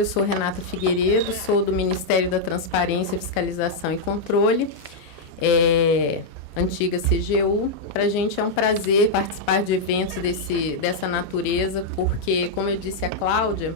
Eu sou Renata Figueiredo, sou do Ministério da Transparência, Fiscalização e Controle, antiga CGU. Para a gente é um prazer participar de eventos dessa natureza, porque, como eu disse a Cláudia,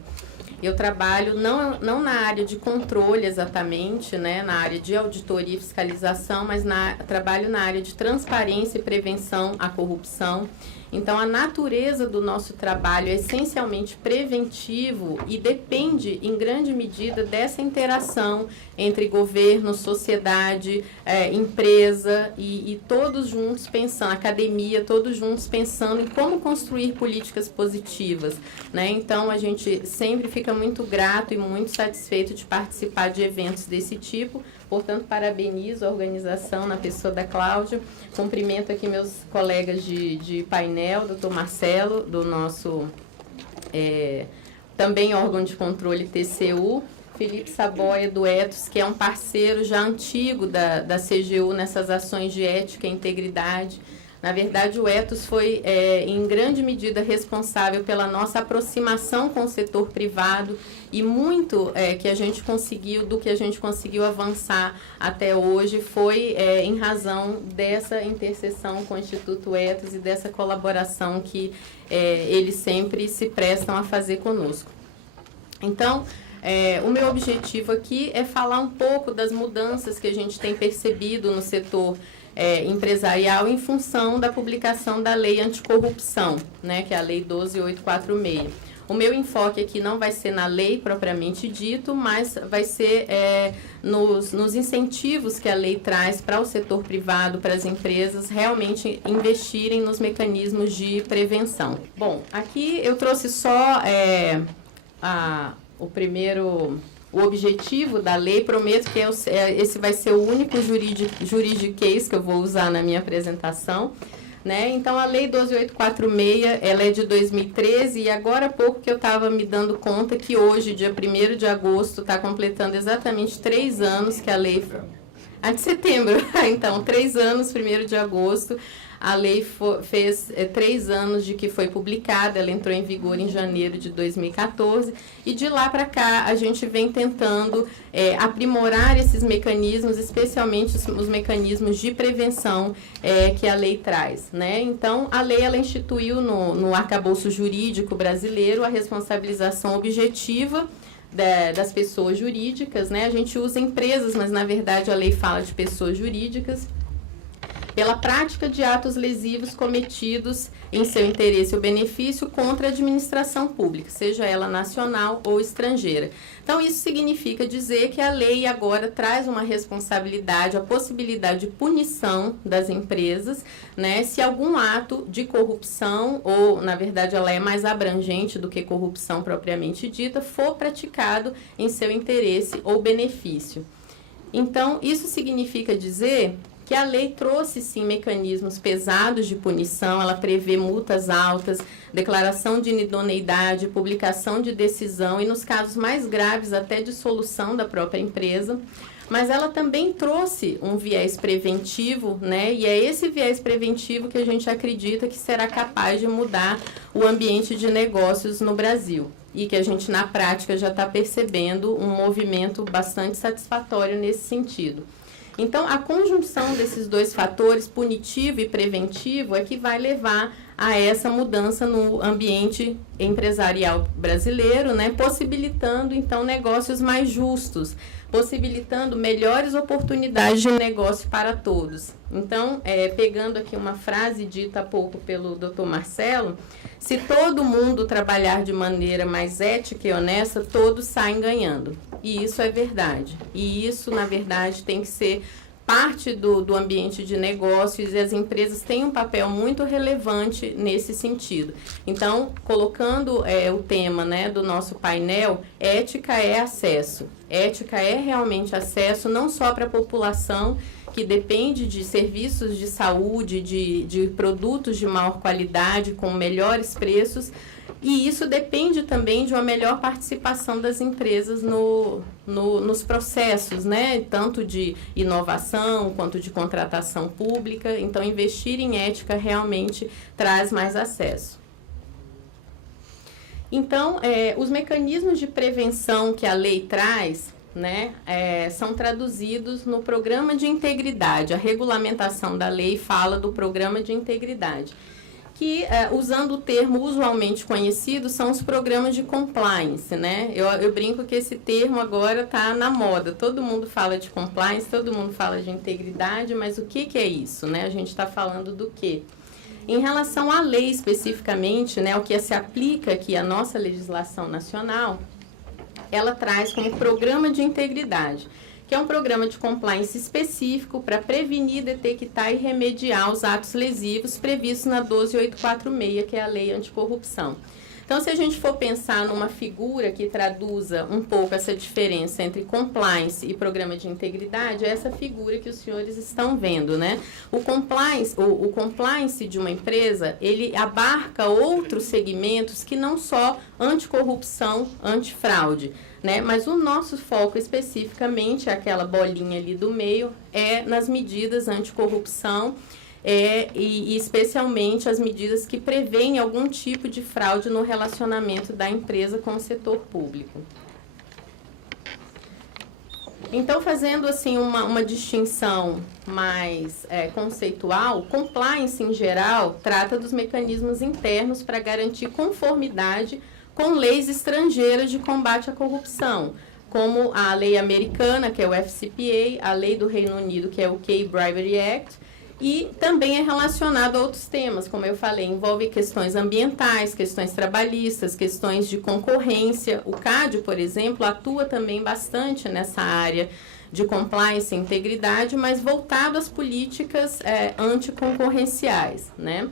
eu trabalho não na área de controle exatamente, né, na área de auditoria e fiscalização, mas trabalho na área de transparência e prevenção à corrupção. Então, a natureza do nosso trabalho é essencialmente preventivo e depende, em grande medida, dessa interação entre governo, sociedade, empresa e todos juntos pensando, academia, todos juntos pensando em como construir políticas positivas, né? Então, a gente sempre fica muito grato e muito satisfeito de participar de eventos desse tipo. Portanto, parabenizo a organização na pessoa da Cláudia. Cumprimento aqui meus colegas de painel, doutor Marcelo, do nosso também órgão de controle TCU, Felipe Saboia, do Ethos, que é um parceiro já antigo da CGU nessas ações de ética e integridade. Na verdade, o Ethos foi, em grande medida, responsável pela nossa aproximação com o setor privado e muito que a gente conseguiu avançar até hoje foi em razão dessa interseção com o Instituto Ethos e dessa colaboração que eles sempre se prestam a fazer conosco. Então, o meu objetivo aqui é falar um pouco das mudanças que a gente tem percebido no setor empresarial em função da publicação da Lei Anticorrupção, né, que é a Lei 12.846. O meu enfoque aqui não vai ser na lei propriamente dito, mas vai ser nos incentivos que a lei traz para o setor privado, para as empresas realmente investirem nos mecanismos de prevenção. Bom, aqui eu trouxe só o objetivo da lei. Prometo que esse vai ser o único juridiquês que eu vou usar na minha apresentação, né? Então, a Lei 12.846, ela é de 2013 e agora há pouco que eu estava me dando conta que hoje, dia 1º de agosto, está completando exatamente 3 anos que a lei... de setembro, então, 3 anos, 1º de agosto. A lei fez 3 anos de que foi publicada, ela entrou em vigor em janeiro de 2014, e de lá para cá a gente vem tentando aprimorar esses mecanismos, especialmente os mecanismos de prevenção que a lei traz, né? Então, a lei ela instituiu no arcabouço jurídico brasileiro a responsabilização objetiva das pessoas jurídicas, né? A gente usa empresas, mas na verdade a lei fala de pessoas jurídicas, pela prática de atos lesivos cometidos em seu interesse ou benefício contra a administração pública, seja ela nacional ou estrangeira. Então, isso significa dizer que a lei agora traz uma responsabilidade, a possibilidade de punição das empresas, né, se algum ato de corrupção, ou, na verdade, ela é mais abrangente do que corrupção propriamente dita, for praticado em seu interesse ou benefício. Então, isso significa dizer que a lei trouxe, sim, mecanismos pesados de punição, ela prevê multas altas, declaração de inidoneidade, publicação de decisão e, nos casos mais graves, até dissolução da própria empresa. Mas ela também trouxe um viés preventivo, né? E é esse viés preventivo que a gente acredita que será capaz de mudar o ambiente de negócios no Brasil. E que a gente, na prática, já está percebendo um movimento bastante satisfatório nesse sentido. Então, a conjunção desses dois fatores, punitivo e preventivo, é que vai levar a essa mudança no ambiente empresarial brasileiro, né, possibilitando, então, negócios mais justos, possibilitando melhores oportunidades de negócio para todos. Então, pegando aqui uma frase dita há pouco pelo Dr. Marcelo, se todo mundo trabalhar de maneira mais ética e honesta, todos saem ganhando. E isso é verdade. E isso, na verdade, tem que ser parte do ambiente de negócios, e as empresas têm um papel muito relevante nesse sentido. Então, colocando o tema, né, do nosso painel, ética é acesso. Ética é realmente acesso não só para a população que depende de serviços de saúde, de produtos de maior qualidade, com melhores preços, e isso depende também de uma melhor participação das empresas nos processos, né? Tanto de inovação quanto de contratação pública. Então, investir em ética realmente traz mais acesso. Então, os mecanismos de prevenção que a lei traz, né, são traduzidos no programa de integridade. A regulamentação da lei fala do programa de integridade, que, usando o termo usualmente conhecido, são os programas de compliance, né? Eu brinco que esse termo agora está na moda. Todo mundo fala de compliance, todo mundo fala de integridade, mas o que é isso, né? A gente está falando do quê? Em relação à lei especificamente, né, o que se aplica aqui à nossa legislação nacional, ela traz como programa de integridade, que é um programa de compliance específico para prevenir, detectar e remediar os atos lesivos previstos na 12846, que é a lei anticorrupção. Então, se a gente for pensar numa figura que traduza um pouco essa diferença entre compliance e programa de integridade, é essa figura que os senhores estão vendo, né? O compliance de uma empresa, ele abarca outros segmentos que não só anticorrupção, antifraude, né? Mas o nosso foco especificamente, aquela bolinha ali do meio, é nas medidas anticorrupção, e especialmente as medidas que prevêem algum tipo de fraude no relacionamento da empresa com o setor público. Então, fazendo assim uma distinção mais conceitual, compliance em geral trata dos mecanismos internos para garantir conformidade com leis estrangeiras de combate à corrupção, como a lei americana, que é o FCPA, a lei do Reino Unido, que é o K-Bribery Act, e também é relacionado a outros temas, como eu falei, envolve questões ambientais, questões trabalhistas, questões de concorrência. O CAD, por exemplo, atua também bastante nessa área de compliance e integridade, mas voltado às políticas anticoncorrenciais, né?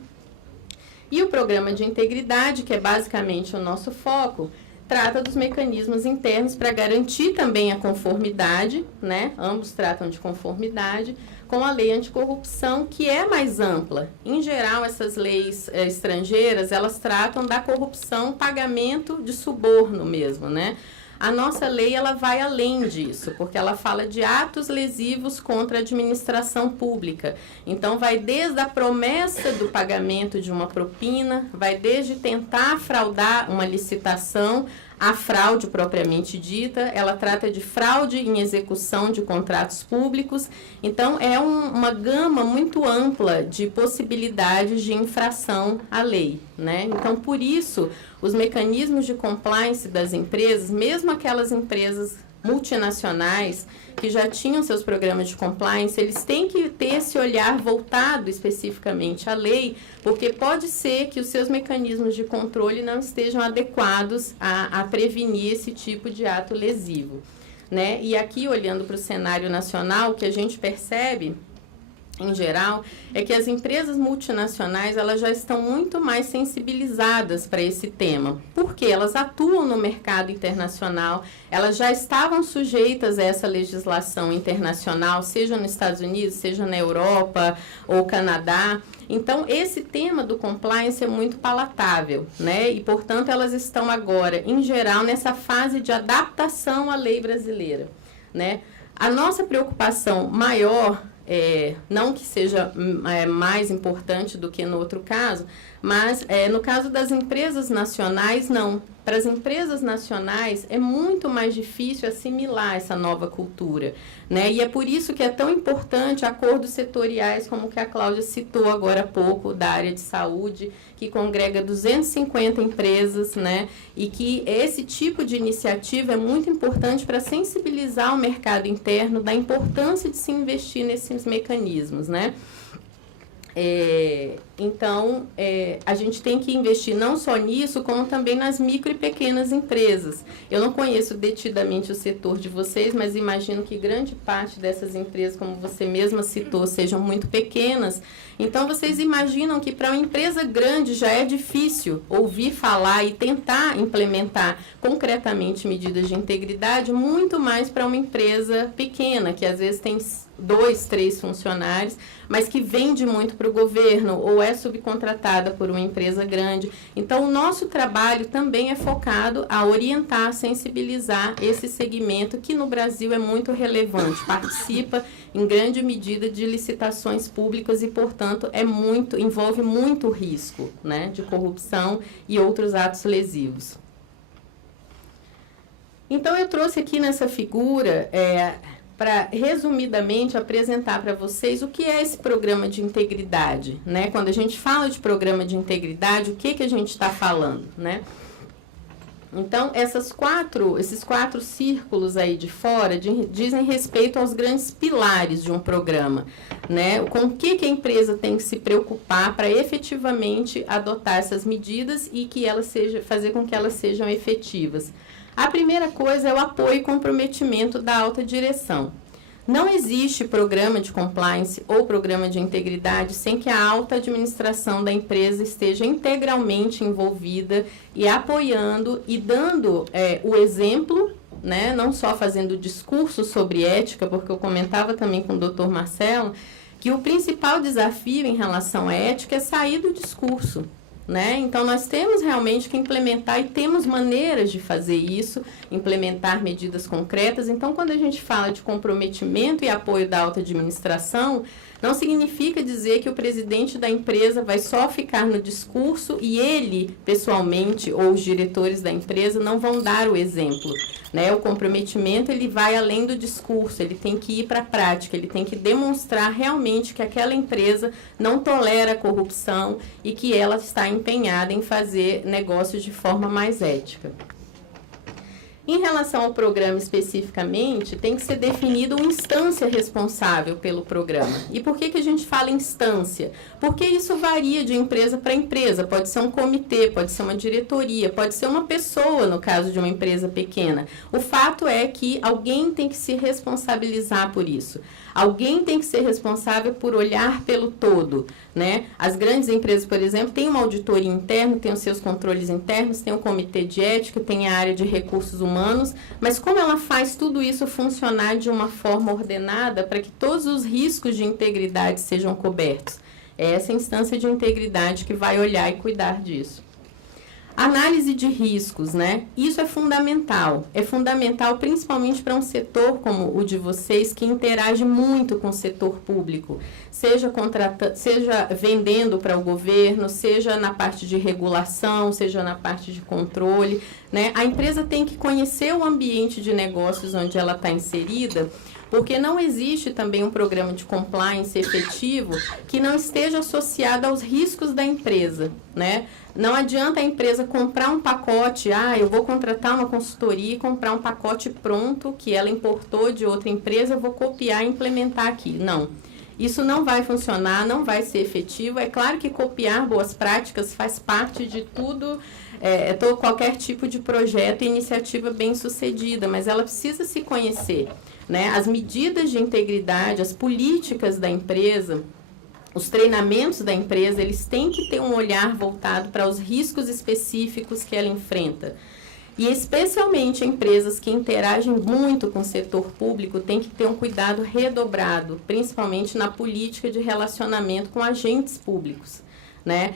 E o programa de integridade, que é basicamente o nosso foco, trata dos mecanismos internos para garantir também a conformidade, né? Ambos tratam de conformidade com a lei anticorrupção, que é mais ampla. Em geral, essas leis estrangeiras, elas tratam da corrupção, pagamento de suborno mesmo, né? A nossa lei, ela vai além disso, porque ela fala de atos lesivos contra a administração pública. Então, vai desde a promessa do pagamento de uma propina, vai desde tentar fraudar uma licitação, a fraude propriamente dita, ela trata de fraude em execução de contratos públicos. Então, é uma gama muito ampla de possibilidades de infração à lei, né? Então, por isso, os mecanismos de compliance das empresas, mesmo aquelas empresas multinacionais que já tinham seus programas de compliance, eles têm que ter esse olhar voltado especificamente à lei, porque pode ser que os seus mecanismos de controle não estejam adequados a prevenir esse tipo de ato lesivo, né? E aqui, olhando para o cenário nacional, o que a gente percebe, em geral, é que as empresas multinacionais, elas já estão muito mais sensibilizadas para esse tema, porque elas atuam no mercado internacional, elas já estavam sujeitas a essa legislação internacional, seja nos Estados Unidos, seja na Europa ou Canadá. Então, esse tema do compliance é muito palatável, né? E, portanto, elas estão agora, em geral, nessa fase de adaptação à lei brasileira, né? A nossa preocupação maior, não que seja mais importante do que no outro caso, mas no caso das empresas nacionais, não. Para as empresas nacionais é muito mais difícil assimilar essa nova cultura, né? E é por isso que é tão importante acordos setoriais, como que a Cláudia citou agora há pouco, da área de saúde, que congrega 250 empresas, né? E que esse tipo de iniciativa é muito importante para sensibilizar o mercado interno da importância de se investir nesses mecanismos, né? Então, a gente tem que investir não só nisso, como também nas micro e pequenas empresas. Eu não conheço detidamente o setor de vocês, mas imagino que grande parte dessas empresas, como você mesma citou, sejam muito pequenas. Então, vocês imaginam que para uma empresa grande já é difícil ouvir falar e tentar implementar concretamente medidas de integridade, muito mais para uma empresa pequena, que às vezes tem 2, 3 funcionários, mas que vende muito para o governo ou é subcontratada por uma empresa grande. Então, o nosso trabalho também é focado a orientar, sensibilizar esse segmento que no Brasil é muito relevante, participa em grande medida de licitações públicas e, portanto, envolve muito risco, né, de corrupção e outros atos lesivos. Então, eu trouxe aqui nessa figura, para, resumidamente, apresentar para vocês o que é esse programa de integridade, né? Quando a gente fala de programa de integridade, o que a gente está falando, né? Então, esses quatro círculos aí de fora dizem respeito aos grandes pilares de um programa, né? Com o que a empresa tem que se preocupar para efetivamente adotar essas medidas e fazer com que elas sejam efetivas. A primeira coisa é o apoio e comprometimento da alta direção. Não existe programa de compliance ou programa de integridade sem que a alta administração da empresa esteja integralmente envolvida e apoiando e dando o exemplo, né? Não só fazendo discurso sobre ética, porque eu comentava também com o Dr. Marcelo, que o principal desafio em relação à ética é sair do discurso, né? Então, nós temos realmente que implementar e temos maneiras de fazer isso, implementar medidas concretas. Então, quando a gente fala de comprometimento e apoio da alta administração, não significa dizer que o presidente da empresa vai só ficar no discurso e ele, pessoalmente, ou os diretores da empresa não vão dar o exemplo, né? O comprometimento, ele vai além do discurso, ele tem que ir para a prática, ele tem que demonstrar realmente que aquela empresa não tolera a corrupção e que ela está empenhada em fazer negócios de forma mais ética. Em relação ao programa especificamente, tem que ser definido uma instância responsável pelo programa. E por que a gente fala instância? Porque isso varia de empresa para empresa. Pode ser um comitê, pode ser uma diretoria, pode ser uma pessoa, no caso de uma empresa pequena. O fato é que alguém tem que se responsabilizar por isso. Alguém tem que ser responsável por olhar pelo todo, né? As grandes empresas, por exemplo, têm uma auditoria interna, têm os seus controles internos, tem um comitê de ética, tem a área de recursos humanos, mas como ela faz tudo isso funcionar de uma forma ordenada para que todos os riscos de integridade sejam cobertos? É essa instância de integridade que vai olhar e cuidar disso. Análise de riscos, né? Isso é fundamental principalmente para um setor como o de vocês, que interage muito com o setor público, seja vendendo para o governo, seja na parte de regulação, seja na parte de controle, né? A empresa tem que conhecer o ambiente de negócios onde ela está inserida, porque não existe também um programa de compliance efetivo que não esteja associado aos riscos da empresa, né? Não adianta a empresa comprar um pacote, eu vou contratar uma consultoria e comprar um pacote pronto que ela importou de outra empresa, eu vou copiar e implementar aqui. Não, isso não vai funcionar, não vai ser efetivo. É claro que copiar boas práticas faz parte de tudo, qualquer tipo de projeto e iniciativa bem-sucedida, mas ela precisa se conhecer, né? As medidas de integridade, as políticas da empresa, os treinamentos da empresa, eles têm que ter um olhar voltado para os riscos específicos que ela enfrenta. E especialmente empresas que interagem muito com o setor público têm que ter um cuidado redobrado, principalmente na política de relacionamento com agentes públicos, né?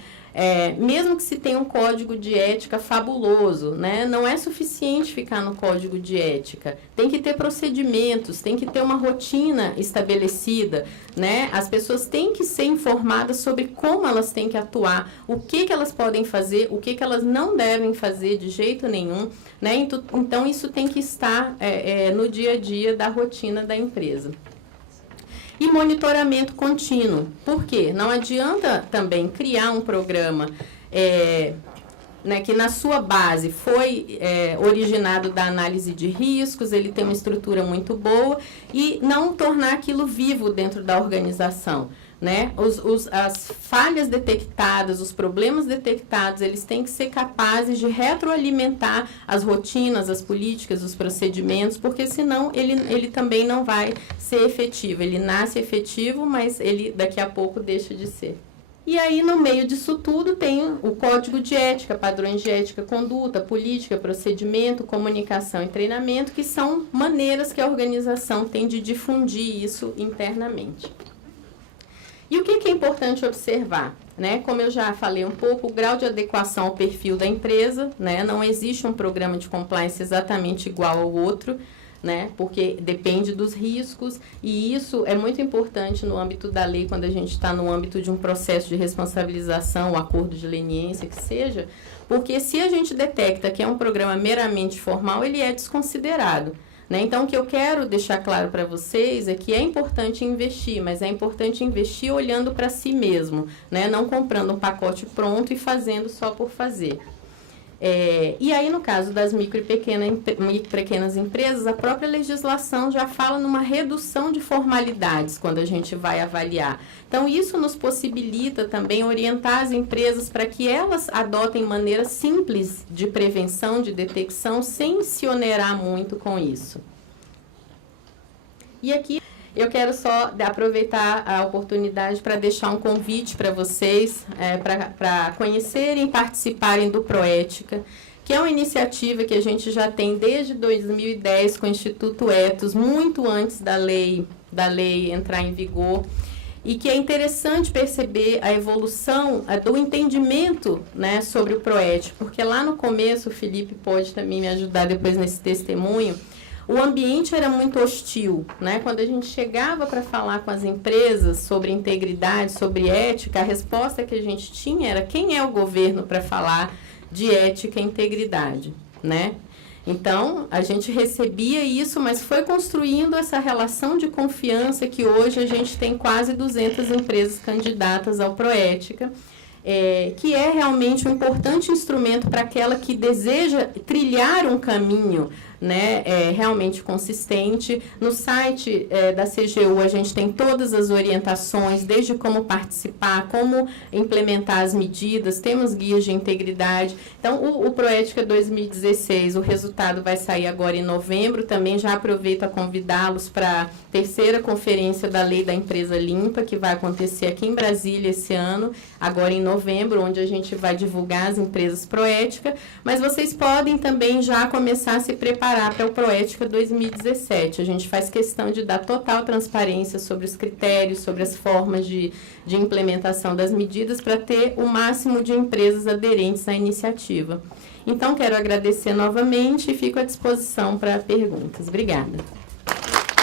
Mesmo que se tenha um código de ética fabuloso, né, não é suficiente ficar no código de ética. Tem que ter procedimentos, tem que ter uma rotina estabelecida, né? As pessoas têm que ser informadas sobre como elas têm que atuar, o que elas podem fazer, o que elas não devem fazer de jeito nenhum, né? Então, isso tem que estar no dia a dia da rotina da empresa. E monitoramento contínuo. Por quê? Não adianta também criar um programa que na sua base foi originado da análise de riscos, ele tem uma estrutura muito boa, e não tornar aquilo vivo dentro da organização, né? As falhas detectadas, os problemas detectados, eles têm que ser capazes de retroalimentar as rotinas, as políticas, os procedimentos, porque senão ele também não vai ser efetivo. Ele nasce efetivo, mas ele daqui a pouco deixa de ser. E aí, no meio disso tudo, tem o código de ética, padrões de ética, conduta, política, procedimento, comunicação e treinamento, que são maneiras que a organização tem de difundir isso internamente. E o que é importante observar? Né? Como eu já falei um pouco, o grau de adequação ao perfil da empresa, né? Não existe um programa de compliance exatamente igual ao outro, né? Porque depende dos riscos, e isso é muito importante no âmbito da lei, quando a gente está no âmbito de um processo de responsabilização, um acordo de leniência, que seja, porque se a gente detecta que é um programa meramente formal, ele é desconsiderado. Né? Então, o que eu quero deixar claro para vocês é que é importante investir, mas é importante investir olhando para si mesmo, né? Não comprando um pacote pronto e fazendo só por fazer. E aí, no caso das micro e pequenas empresas, a própria legislação já fala numa redução de formalidades quando a gente vai avaliar. Então, isso nos possibilita também orientar as empresas para que elas adotem maneiras simples de prevenção, de detecção, sem se onerar muito com isso. E aqui eu quero só aproveitar a oportunidade para deixar um convite para vocês, para conhecerem e participarem do Proética, que é uma iniciativa que a gente já tem desde 2010 com o Instituto Ethos, muito antes da lei entrar em vigor, e que é interessante perceber a evolução do entendimento, né, sobre o Proética, porque lá no começo, o Felipe pode também me ajudar depois nesse testemunho, o ambiente era muito hostil, né? Quando a gente chegava para falar com as empresas sobre integridade, sobre ética, a resposta que a gente tinha era: quem é o governo para falar de ética e integridade, né? Então, a gente recebia isso, mas foi construindo essa relação de confiança que hoje a gente tem quase 200 empresas candidatas ao Proética, que é realmente um importante instrumento para aquela que deseja trilhar um caminho, né, realmente consistente. No site da CGU a gente tem todas as orientações, desde como participar, como implementar as medidas, temos guias de integridade. Então, o Proética 2016, o resultado vai sair agora em novembro, também já aproveito a convidá-los para a terceira conferência da Lei da Empresa Limpa, que vai acontecer aqui em Brasília esse ano, agora em novembro, onde a gente vai divulgar as empresas Proética, mas vocês podem também já começar a se preparar para o Proética 2017. A gente faz questão de dar total transparência sobre os critérios, sobre as formas de implementação das medidas para ter o máximo de empresas aderentes à iniciativa. Então, quero agradecer novamente e fico à disposição para perguntas. Obrigada.